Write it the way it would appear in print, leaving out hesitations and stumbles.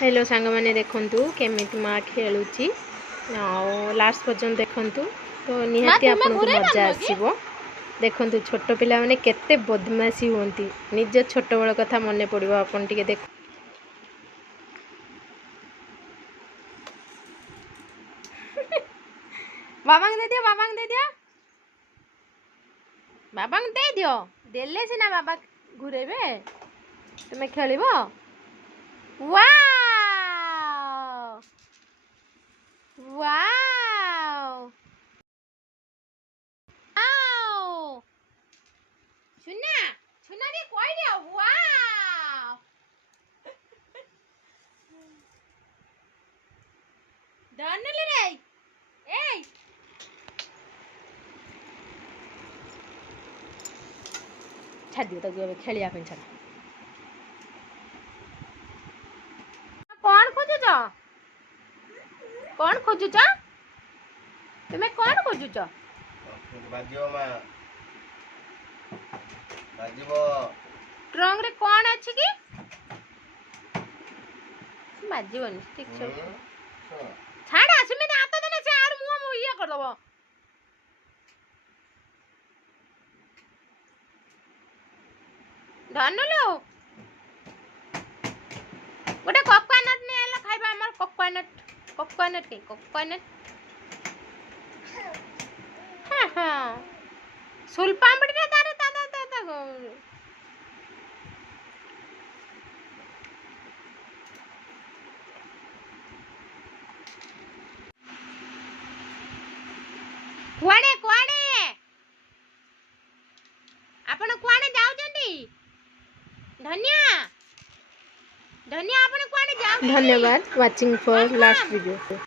Hello सांग मैंने देखंतु केमिति माँ खेलुची लास्ट पर्यंत देखंतु तो निहाती आपन को मजा आसीबो। देखंतु छोट पिला माने केते बदमाशी होंती निज छोट बड़ कथा मने पड़िबो आपन टिके देख। बाबांग दे दियो बाबांग दे दियो बाबांग दे दियो देले सिना बाबा घुरेबे तुमे खेलिबो। वाओ वाओ वाओ सुना सुना रे कोई रे वाओ डनले रे ए छाड़ दियो तो खेलिया पे छाड़। कौन खोजुच कौन खोजुच तुम्हें कौन खोजुच बाजियो मा बाजिबो ट्रंक रे कौन अछि की बाजिबनी ठीक छ छाड़ आसमे ना हाथ देने से आर मुंह मु ये कर दबो। धनलो गोटे कोकोनट ने एला खाइबा हमर कोकोनट कोकोनट के कोकोनट हां हां सुलपामड़ी रे तारे ताता ताता कुआडे कुआडे आपण कुआडे जाउचंती धन्या धन्या आपण कुआडे जाउ। धन्यवाद वाचिंग फॉर लास्ट वीडियो।